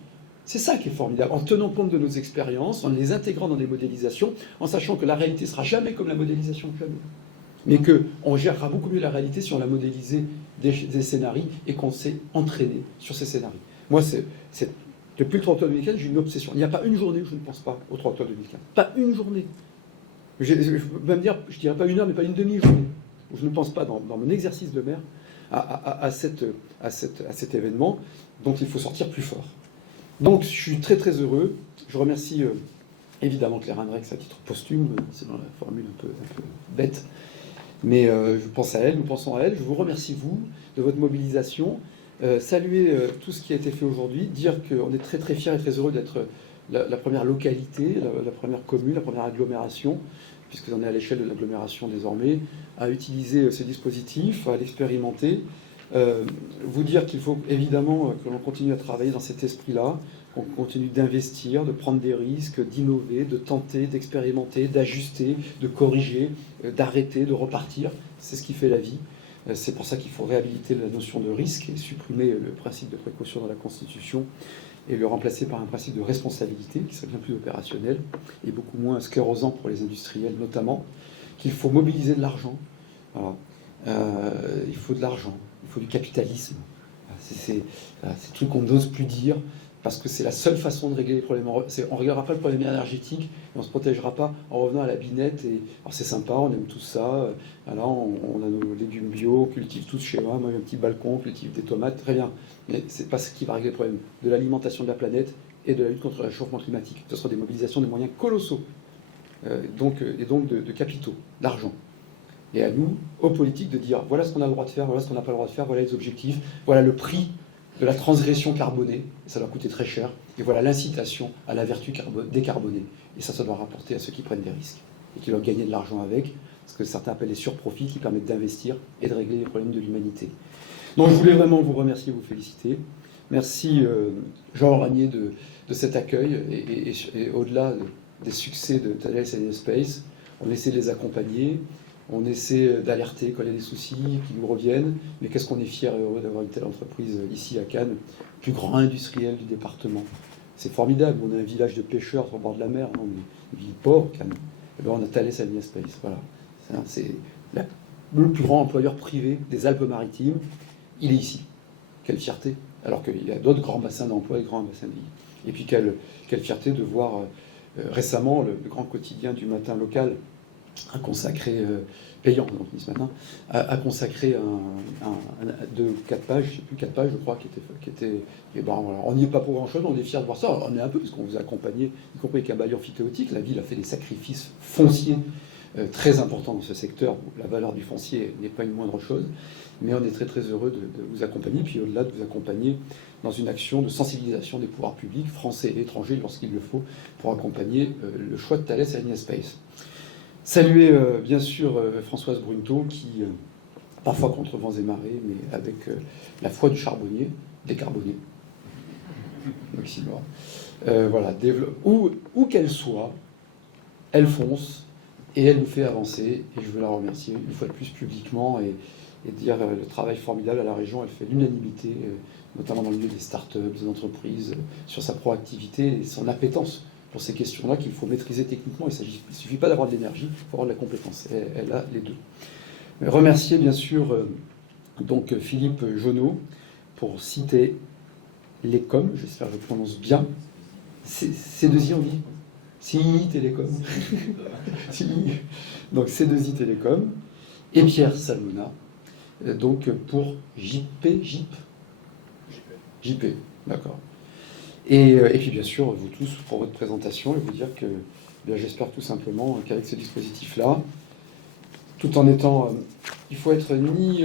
C'est ça qui est formidable, en tenant compte de nos expériences, en les intégrant dans des modélisations, en sachant que la réalité ne sera jamais comme la modélisation, jamais. Mais qu'on gérera beaucoup mieux la réalité si on a modélisé des scénarios et qu'on s'est entraîné sur ces scénarios. Moi, depuis le 3 octobre 2015, j'ai une obsession. Il n'y a pas une journée où je ne pense pas au 3 octobre 2015. Pas une journée. Je peux même dire, je ne dirais pas une heure, mais pas une demi-journée, où je ne pense pas dans mon exercice de maire à cet événement dont il faut sortir plus fort. Donc, je suis très très heureux. Je remercie évidemment Claire Andrex à titre posthume, c'est dans la formule un peu bête. Mais je pense à elle, nous pensons à elle. Je vous remercie, vous, de votre mobilisation. Saluer tout ce qui a été fait aujourd'hui. Dire qu'on est très très fiers et très heureux d'être la première localité, la première commune, la première agglomération, puisqu'on est à l'échelle de l'agglomération désormais, à utiliser ce dispositif, à l'expérimenter. Vous dire qu'il faut évidemment que l'on continue à travailler dans cet esprit-là, qu'on continue d'investir, de prendre des risques, d'innover, de tenter, d'expérimenter, d'ajuster, de corriger, d'arrêter, de repartir. C'est ce qui fait la vie. C'est pour ça qu'il faut réhabiliter la notion de risque et supprimer le principe de précaution dans la Constitution et le remplacer par un principe de responsabilité qui serait bien plus opérationnel et beaucoup moins sclérosant pour les industriels notamment, qu'il faut mobiliser de l'argent. Voilà. Il faut de l'argent, il faut du capitalisme. C'est des trucs qu'on n'ose plus dire, parce que c'est la seule façon de régler les problèmes. On ne réglera pas le problème énergétique, et on ne se protégera pas en revenant à la binette. Alors c'est sympa, on aime tout ça. Alors on a nos légumes bio, on cultive tous chez moi. Moi, j'ai un petit balcon, on cultive des tomates, très bien. Mais c'est pas ce qui va régler le problème de l'alimentation de la planète et de la lutte contre le réchauffement climatique. Ce sera des mobilisations de moyens colossaux, et donc de capitaux, d'argent. Et à nous, aux politiques, de dire voilà ce qu'on a le droit de faire, voilà ce qu'on n'a pas le droit de faire, voilà les objectifs, voilà le prix de la transgression carbonée, ça doit coûter très cher, et voilà l'incitation à la vertu décarbonée. Et ça doit rapporter à ceux qui prennent des risques, et qui doivent gagner de l'argent avec, ce que certains appellent les surprofits, qui permettent d'investir et de régler les problèmes de l'humanité. Donc je voulais vraiment vous remercier et vous féliciter. Merci Jean Ragnier de cet accueil, et au-delà des succès de Thales et Space, on essaie de les accompagner, on essaie d'alerter quand il y a des soucis qui nous reviennent, mais qu'est-ce qu'on est fiers et heureux d'avoir une telle entreprise ici à Cannes, plus grand industriel du département. C'est formidable, on a un village de pêcheurs sur le bord de la mer, non, mais une ville pauvre, Cannes. Et bien on a Thales et Space, voilà. C'est le plus grand employeur privé des Alpes-Maritimes, il est ici. Quelle fierté, alors qu'il y a d'autres grands bassins d'emploi et grands bassins de vie. Et puis quelle fierté de voir récemment le grand quotidien du matin local a consacré, payant donc ce matin, a consacré 4 pages, je ne sais plus, 4 pages je crois, qui était et ben, voilà, on n'y est pas pour grand chose, on est fiers de voir ça, on est un peu, parce qu'on vous a accompagné, y compris avec un bail amphithéotique, la ville a fait des sacrifices fonciers très importants dans ce secteur, où la valeur du foncier n'est pas une moindre chose, mais on est très très heureux de vous accompagner, puis au-delà de vous accompagner dans une action de sensibilisation des pouvoirs publics, français et étrangers, lorsqu'il le faut, pour accompagner le choix de Thales et Space. Saluer bien sûr Françoise Brunto, qui, parfois contre vents et marées, mais avec la foi du charbonnier, décarboné, oxymore. Voilà, où qu'elle soit, elle fonce et elle nous fait avancer, et je veux la remercier une fois de plus publiquement et dire le travail formidable à la région. Elle fait l'unanimité, notamment dans le milieu des startups, des entreprises, sur sa proactivité et son appétence pour ces questions-là qu'il faut maîtriser techniquement. Il ne suffit pas d'avoir de l'énergie, il faut avoir de la compétence. Elle a les deux. Remercier bien sûr donc Philippe Jonot pour citer l'ECOM, j'espère que je prononce bien. C2I on dit CII Télécom. Donc C2I Télécom et Pierre Salmona, donc pour JP, d'accord. Et puis bien sûr vous tous pour votre présentation, et vous dire que j'espère tout simplement qu'avec ce dispositif-là, tout en étant, il faut être ni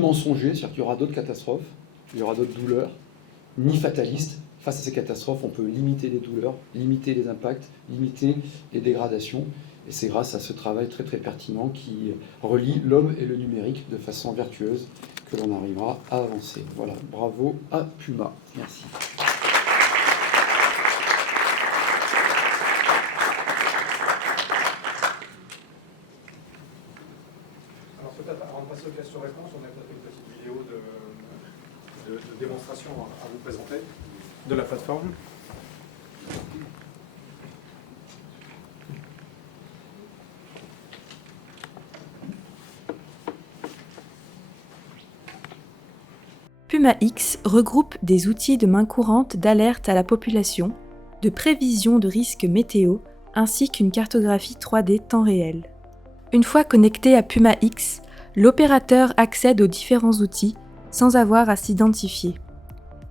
mensonger, c'est-à-dire qu'il y aura d'autres catastrophes, il y aura d'autres douleurs, ni fataliste. Face à ces catastrophes, on peut limiter les douleurs, limiter les impacts, limiter les dégradations. Et c'est grâce à ce travail très très pertinent qui relie l'homme et le numérique de façon vertueuse que l'on arrivera à avancer. Voilà, bravo à Puma. Merci. Alors peut-être avant de passer aux questions-réponses, on a peut-être une petite vidéo de démonstration à vous présenter de la plateforme. Puma X regroupe des outils de main courante d'alerte à la population, de prévision de risques météo, ainsi qu'une cartographie 3D temps réel. Une fois connecté à Puma X, l'opérateur accède aux différents outils sans avoir à s'identifier.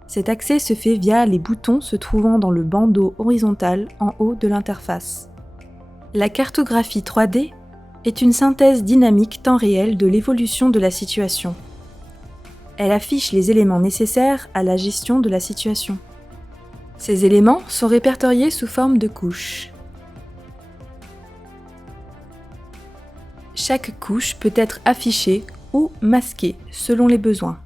Cet accès se fait via les boutons se trouvant dans le bandeau horizontal en haut de l'interface. La cartographie 3D est une synthèse dynamique temps réel de l'évolution de la situation. Elle affiche les éléments nécessaires à la gestion de la situation. Ces éléments sont répertoriés sous forme de couches. Chaque couche peut être affichée ou masquée selon les besoins.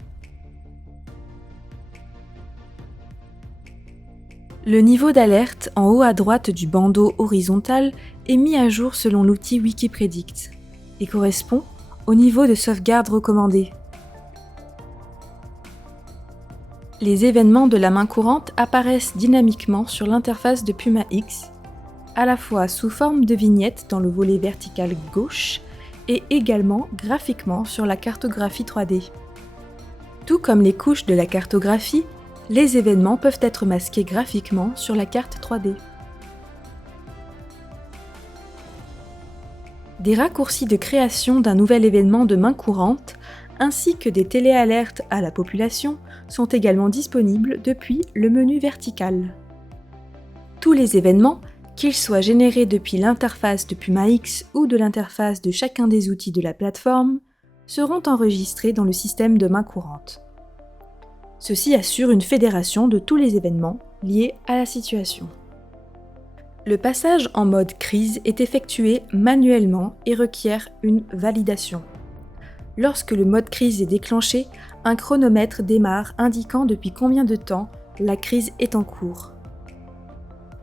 Le niveau d'alerte en haut à droite du bandeau horizontal est mis à jour selon l'outil Wikipredict et correspond au niveau de sauvegarde recommandé. Les événements de la main courante apparaissent dynamiquement sur l'interface de Puma X, à la fois sous forme de vignettes dans le volet vertical gauche et également graphiquement sur la cartographie 3D. Tout comme les couches de la cartographie, les événements peuvent être masqués graphiquement sur la carte 3D. Des raccourcis de création d'un nouvel événement de main courante ainsi que des téléalertes à la population sont également disponibles depuis le menu vertical. Tous les événements, qu'ils soient générés depuis l'interface de Puma X ou de l'interface de chacun des outils de la plateforme, seront enregistrés dans le système de main courante. Ceci assure une fédération de tous les événements liés à la situation. Le passage en mode crise est effectué manuellement et requiert une validation. Lorsque le mode crise est déclenché, un chronomètre démarre indiquant depuis combien de temps la crise est en cours.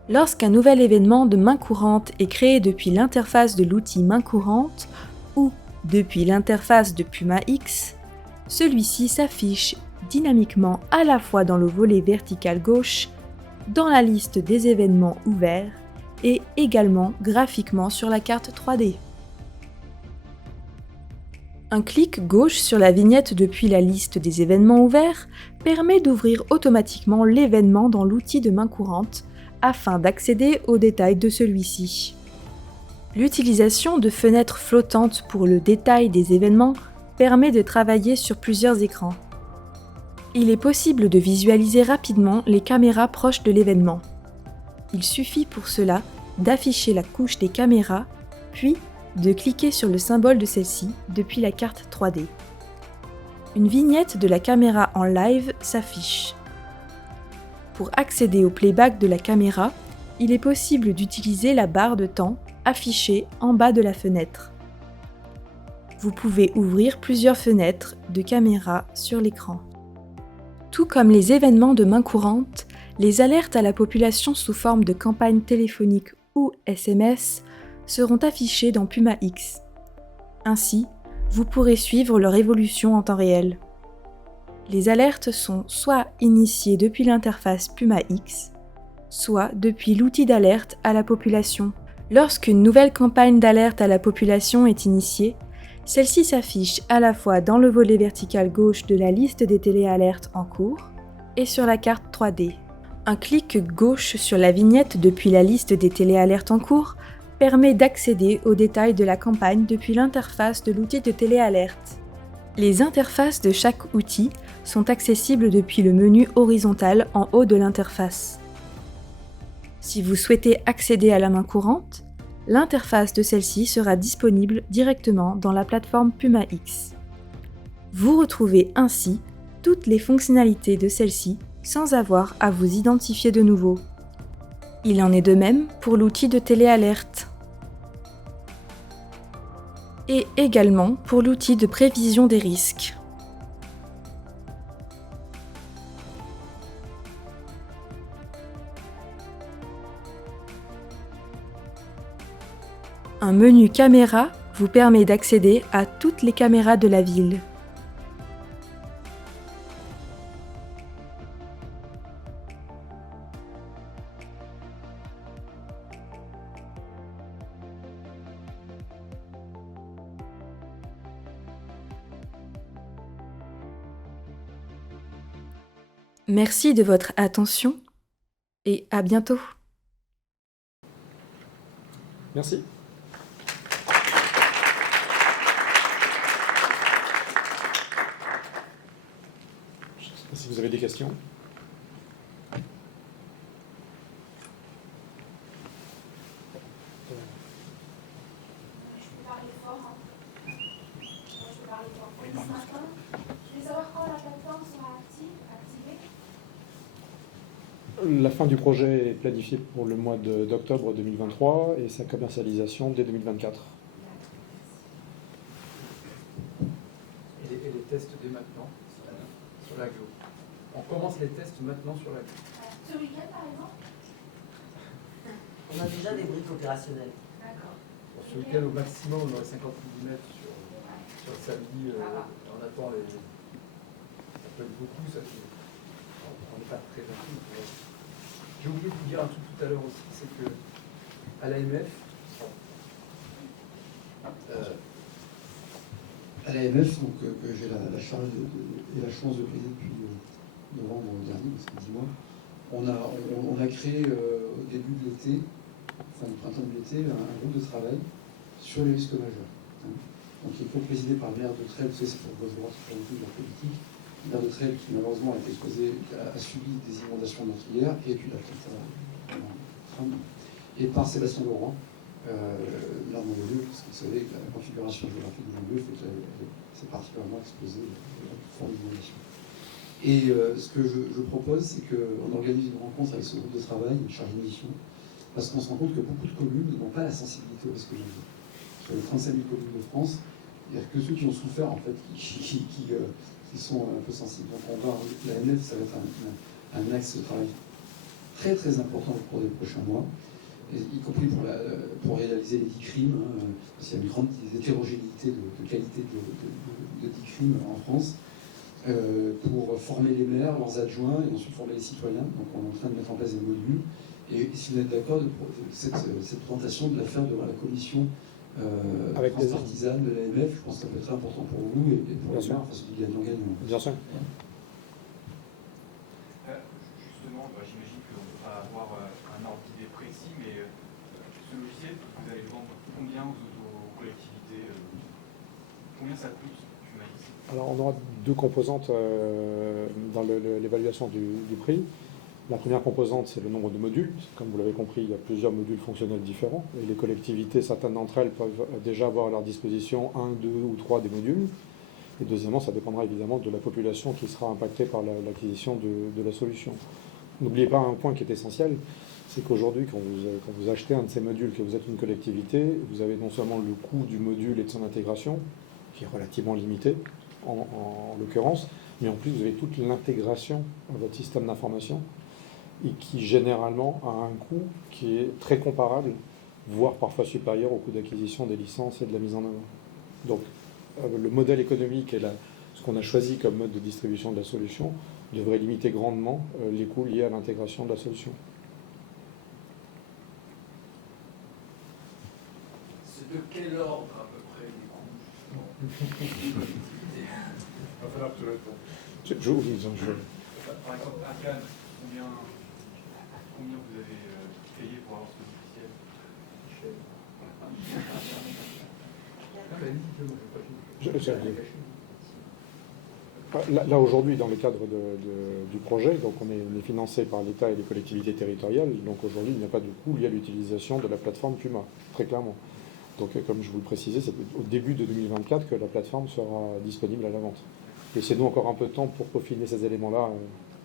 Lorsqu'un nouvel événement de main courante est créé depuis l'interface de l'outil main courante ou depuis l'interface de PumaX, celui-ci s'affiche dynamiquement à la fois dans le volet vertical gauche, dans la liste des événements ouverts et également graphiquement sur la carte 3D. Un clic gauche sur la vignette depuis la liste des événements ouverts permet d'ouvrir automatiquement l'événement dans l'outil de main courante afin d'accéder aux détails de celui-ci. L'utilisation de fenêtres flottantes pour le détail des événements permet de travailler sur plusieurs écrans. Il est possible de visualiser rapidement les caméras proches de l'événement. Il suffit pour cela d'afficher la couche des caméras, puis de cliquer sur le symbole de celle-ci depuis la carte 3D. Une vignette de la caméra en live s'affiche. Pour accéder au playback de la caméra, il est possible d'utiliser la barre de temps affichée en bas de la fenêtre. Vous pouvez ouvrir plusieurs fenêtres de caméra sur l'écran. Tout comme les événements de main courante, les alertes à la population sous forme de campagne téléphonique ou SMS seront affichées dans PumaX. Ainsi, vous pourrez suivre leur évolution en temps réel. Les alertes sont soit initiées depuis l'interface PumaX, soit depuis l'outil d'alerte à la population. Lorsqu'une nouvelle campagne d'alerte à la population est initiée, celle-ci s'affiche à la fois dans le volet vertical gauche de la liste des téléalertes en cours et sur la carte 3D. Un clic gauche sur la vignette depuis la liste des téléalertes en cours permet d'accéder aux détails de la campagne depuis l'interface de l'outil de téléalerte. Les interfaces de chaque outil sont accessibles depuis le menu horizontal en haut de l'interface. Si vous souhaitez accéder à la main courante, l'interface de celle-ci sera disponible directement dans la plateforme PumaX. Vous retrouvez ainsi toutes les fonctionnalités de celle-ci sans avoir à vous identifier de nouveau. Il en est de même pour l'outil de téléalerte. Et également pour l'outil de prévision des risques. Un menu caméra vous permet d'accéder à toutes les caméras de la ville. Merci de votre attention et à bientôt. Merci. Je ne sais pas si vous avez des questions. La fin du projet est planifiée pour le mois d'octobre 2023 et sa commercialisation dès 2024. Et les tests dès maintenant sur l'agglo. On commence les tests maintenant sur l'agglo. Ce week-end, par exemple? On a déjà des briques opérationnelles. D'accord. Pour ce week-end, au maximum, on aurait 50 mm sur le samedi. On attend les. Ça peut être beaucoup, ça. On n'est pas très rapide. J'ai oublié de vous dire un truc tout à l'heure aussi, c'est que à l'AMF, donc, que j'ai la charge et la chance de présider depuis novembre dernier, c'est 10 mois, on a créé au début de l'été, enfin du printemps de l'été, un groupe de travail sur les risques majeurs. Donc qui est co-présidé par le maire de Trelles, c'est pour votre droit, c'est pas du tout de la politique. Le maire de Trelles qui malheureusement a été exposé, a subi des inondations meurtrières, et puis la et par Sébastien Laurent, maire de Montbelieu, parce que vous savez que la configuration géographique de Montbelieu fait que c'est particulièrement exposé à toute forme d'inondation. Et ce que je propose, c'est qu'on organise une rencontre avec ce groupe de travail, une charge de mission, parce qu'on se rend compte que beaucoup de communes n'ont pas la sensibilité au risque géologique. Sur les 35 000 communes de France, il n'y a que ceux qui ont souffert, en fait, qui sont un peu sensibles. Donc on va, l'AMF, ça va être un axe de travail très très important au cours des prochains mois, y compris pour réaliser les 10 crimes, parce qu'il y a une grande hétérogénéité de qualité de 10 crimes en France, pour former les maires, leurs adjoints, et ensuite former les citoyens. Donc on est en train de mettre en place des modules. Et si vous êtes d'accord, cette présentation de la faire devant la commission transpartisane de l'AMF, je pense que ça peut être très important pour vous et pour les maires, parce qu'il y a gagnant-gagnant. Bien sûr. Justement, j'imagine qu'on ne peut pas avoir un ordre d'idée précis, mais ce logiciel, vous allez le vendre combien aux collectivités combien ça coûte, Pumax? Alors on aura deux composantes dans l'évaluation du prix. La première composante, c'est le nombre de modules. Comme vous l'avez compris, il y a plusieurs modules fonctionnels différents. Et les collectivités, certaines d'entre elles peuvent déjà avoir à leur disposition 1, 2 ou 3 des modules. Et deuxièmement, ça dépendra évidemment de la population qui sera impactée par l'acquisition de la solution. N'oubliez pas un point qui est essentiel, c'est qu'aujourd'hui, quand vous achetez un de ces modules, que vous êtes une collectivité, vous avez non seulement le coût du module et de son intégration, qui est relativement limité en l'occurrence, mais en plus vous avez toute l'intégration à votre système d'information, et qui généralement a un coût qui est très comparable, voire parfois supérieur au coût d'acquisition des licences et de la mise en œuvre. Donc le modèle économique et ce qu'on a choisi comme mode de distribution de la solution devrait limiter grandement les coûts liés à l'intégration de la solution. C'est de quel ordre à peu près les coûts? Il va falloir que tu répondes. Par exemple, à Cannes, combien vous avez payé pour avoir ce logiciel? Là aujourd'hui, dans le cadre du projet, donc on est financé par l'État et les collectivités territoriales, donc aujourd'hui il n'y a pas de coût lié à l'utilisation de la plateforme Puma, très clairement. Donc comme je vous le précisais, c'est au début de 2024 que la plateforme sera disponible à la vente. Laissez-nous encore un peu de temps pour peaufiner ces éléments-là.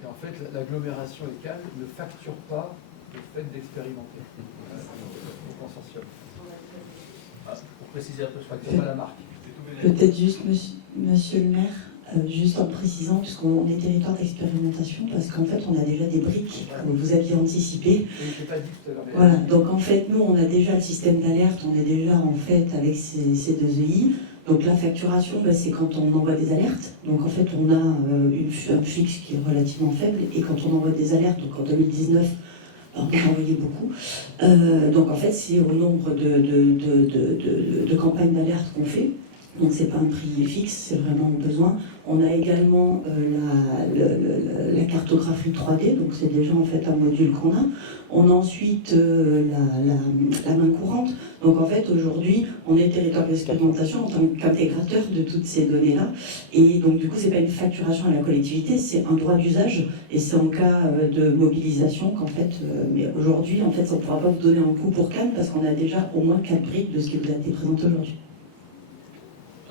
Et en fait, l'agglomération et Cannes ne facture pas le fait d'expérimenter au consortium. Pour préciser un peu, je ne facture pas la marque. Peut-être juste, monsieur le maire, juste en précisant, puisqu'on est territoire d'expérimentation, parce qu'en fait, on a déjà des briques que vous aviez anticipées. Oui, je n'ai pas dit tout à l'heure. Voilà, donc en fait, nous, on a déjà le système d'alerte, on est déjà en fait avec ces deux EI. Donc la facturation, c'est quand on envoie des alertes. Donc en fait, on a un fixe qui est relativement faible. Et quand on envoie des alertes, donc en 2019, on a envoyé beaucoup. Donc en fait, c'est au nombre de campagnes d'alerte qu'on fait. Donc c'est pas un prix fixe, c'est vraiment un besoin. On a également la cartographie 3D, donc c'est déjà en fait un module qu'on a. On a ensuite la main courante. Donc en fait aujourd'hui, on est territoire d'expérimentation en tant qu'intégrateur de toutes ces données-là. Et donc du coup, c'est pas une facturation à la collectivité, c'est un droit d'usage. Et c'est en cas de mobilisation qu'en fait, mais aujourd'hui, en fait, ça ne pourra pas vous donner un coût pour Cannes parce qu'on a déjà au moins 4 briques de ce qui vous a été présenté aujourd'hui.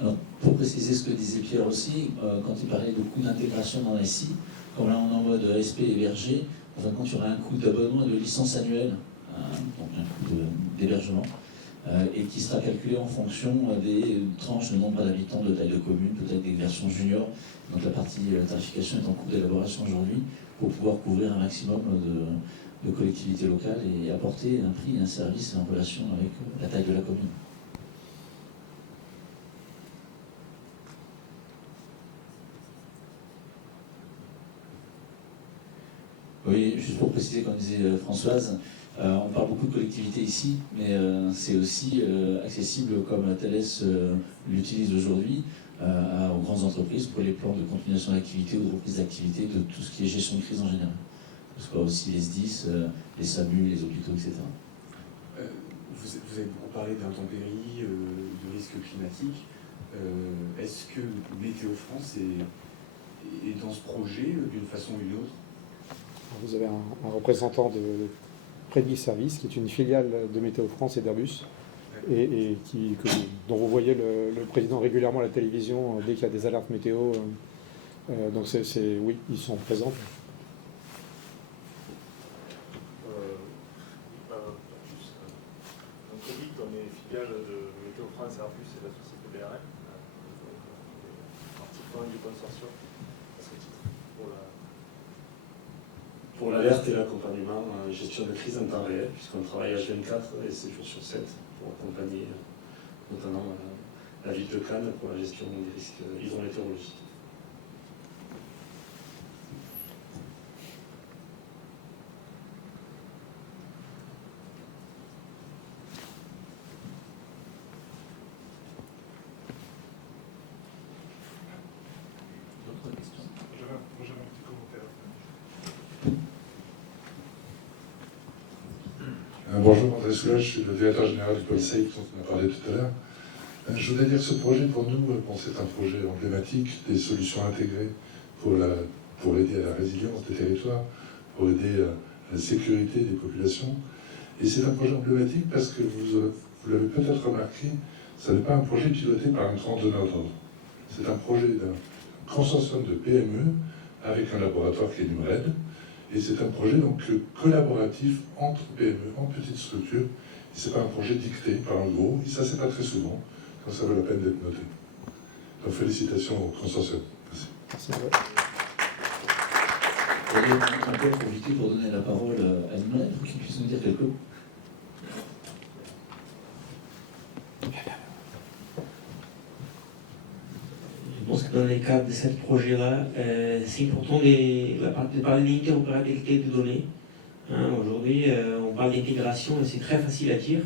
Alors, pour préciser ce que disait Pierre aussi, quand il parlait de coût d'intégration dans SI, comme là on envoie de ASP hébergé, enfin, quand il y aura un coût d'abonnement et de licence annuelle, donc un coût d'hébergement, et qui sera calculé en fonction des tranches de nombre d'habitants, de taille de commune, peut-être des versions juniors. Donc la partie tarification est en cours d'élaboration aujourd'hui pour pouvoir couvrir un maximum de collectivités locales et apporter un prix et un service en relation avec la taille de la commune. Oui, juste pour préciser, comme disait Françoise, on parle beaucoup de collectivités ici, mais c'est aussi accessible comme Thales l'utilise aujourd'hui aux grandes entreprises pour les plans de continuation d'activité ou de reprise d'activité de tout ce qui est gestion de crise en général. Ce soit aussi les SDIS, les SAMU, les hôpitaux, etc. Vous avez beaucoup parlé d'intempéries, de risques climatiques. Est-ce que Météo France est dans ce projet d'une façon ou d'une autre? Vous avez un représentant de Prédit Service, qui est une filiale de Météo France et d'Airbus, dont vous voyez le président régulièrement à la télévision dès qu'il y a des alertes météo. Donc oui, ils sont présents. Donc oui, on est filiale de Météo France, Airbus et de la société BRM. Participant du consortium à ce titre pour l'alerte et l'accompagnement en gestion de crise en temps réel, puisqu'on travaille H24 et 7 jours sur 7 pour accompagner notamment la ville de Cannes pour la gestion des risques hydrométéorologiques. D'autres questions? J'avais un petit commentaire. Bonjour, André Soulage, je suis le directeur général du pôle SAFE dont on a parlé tout à l'heure. Je voudrais dire que ce projet, pour nous, c'est un projet emblématique des solutions intégrées pour aider à la résilience des territoires, pour aider à la sécurité des populations. Et c'est un projet emblématique parce que vous l'avez peut-être remarqué, ce n'est pas un projet piloté par un grand donneur d'ordre. C'est un projet d'un consortium de PME avec un laboratoire qui est NURED. Et c'est un projet donc collaboratif entre PME, en petite structure. Et ce n'est pas un projet dicté par un gros, et ça c'est pas très souvent, donc ça vaut la peine d'être noté. Donc félicitations au consortium. Merci. Merci. On peut profiter pour donner la parole à Nina pour qu'il puisse nous dire quelques mots. Je pense que dans le cadre de ce projet-là, c'est important de parler d'interopérabilité de données. Aujourd'hui, on parle d'intégration et c'est très facile à dire,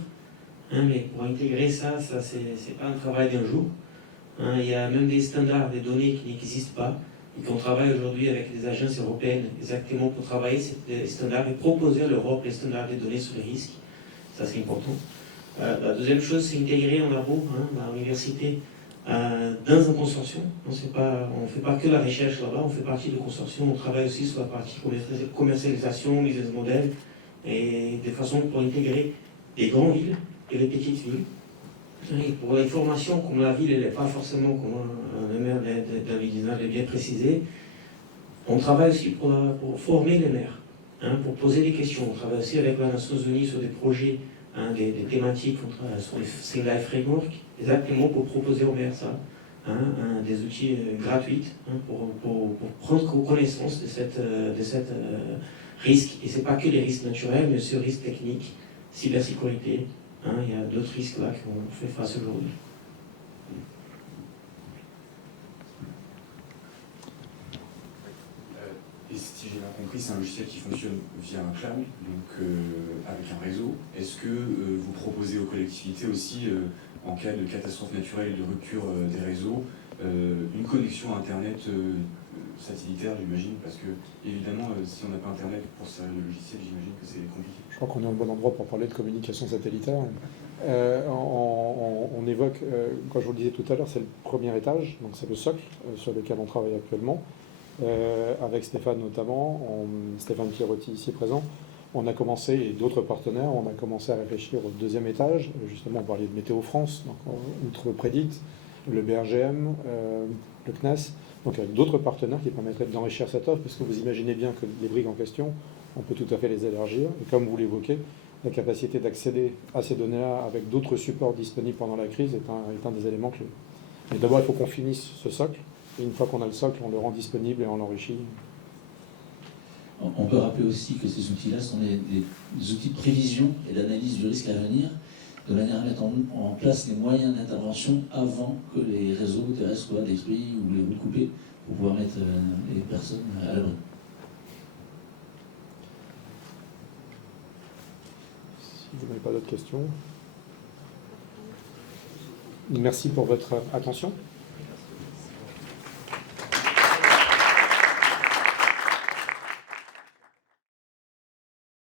mais pour intégrer ça c'est pas un travail d'un jour. Il y a même des standards de données qui n'existent pas et qu'on travaille aujourd'hui avec les agences européennes exactement pour travailler ces standards et proposer à l'Europe les standards de données sur les risques. Ça, c'est important. La deuxième chose, c'est intégrer en labo, à l'université, dans un consortium. On ne fait pas que la recherche là-bas, on fait partie du consortium, on travaille aussi sur la partie commercialisation, business model, et de façon pour intégrer les grandes villes et les petites villes. Et pour l'information, comme la ville n'est pas forcément, comme le maire David Dinard l'a bien précisé, on travaille aussi pour former les maires, pour poser des questions. On travaille aussi avec les Nations Unies sur des projets, des thématiques, sur les Single Life Framework, exactement pour proposer aux maires ça, des outils gratuits pour prendre connaissance de cette risque. Et ce n'est pas que les risques naturels, mais aussi les risques techniques, cybersécurité. Il y a d'autres risques là qu'on fait face aujourd'hui. Et si j'ai bien compris, c'est un logiciel qui fonctionne via un cloud, donc avec un réseau. Est-ce que vous proposez aux collectivités aussi, en cas de catastrophe naturelle et de rupture des réseaux, une connexion Internet satellitaire, j'imagine, parce que évidemment, si on n'a pas Internet pour servir le logiciel, j'imagine que c'est compliqué. Je crois qu'on est au bon endroit pour parler de communication satellitaire. On évoque, comme je vous le disais tout à l'heure, c'est le premier étage, donc c'est le socle sur lequel on travaille actuellement. Avec Stéphane notamment, Stéphane Pierotti ici présent, on a commencé, et d'autres partenaires, on a commencé à réfléchir au deuxième étage. Justement, on parlait de Météo France, donc outre Prédit, le BRGM, le CNES, donc avec d'autres partenaires qui permettraient d'enrichir cette offre, parce que vous imaginez bien que les briques en question, on peut tout à fait les élargir. Et comme vous l'évoquez, la capacité d'accéder à ces données-là avec d'autres supports disponibles pendant la crise est un des éléments clés. Mais d'abord, il faut qu'on finisse ce socle. Et une fois qu'on a le socle, on le rend disponible et on l'enrichit. On peut rappeler aussi que ces outils-là sont des outils de prévision et d'analyse du risque à venir, de manière à mettre en place les moyens d'intervention avant que les réseaux terrestres soient détruits ou les routes coupées, pour pouvoir mettre les personnes à l'abri. Si vous n'avez pas d'autres questions. Merci pour votre attention.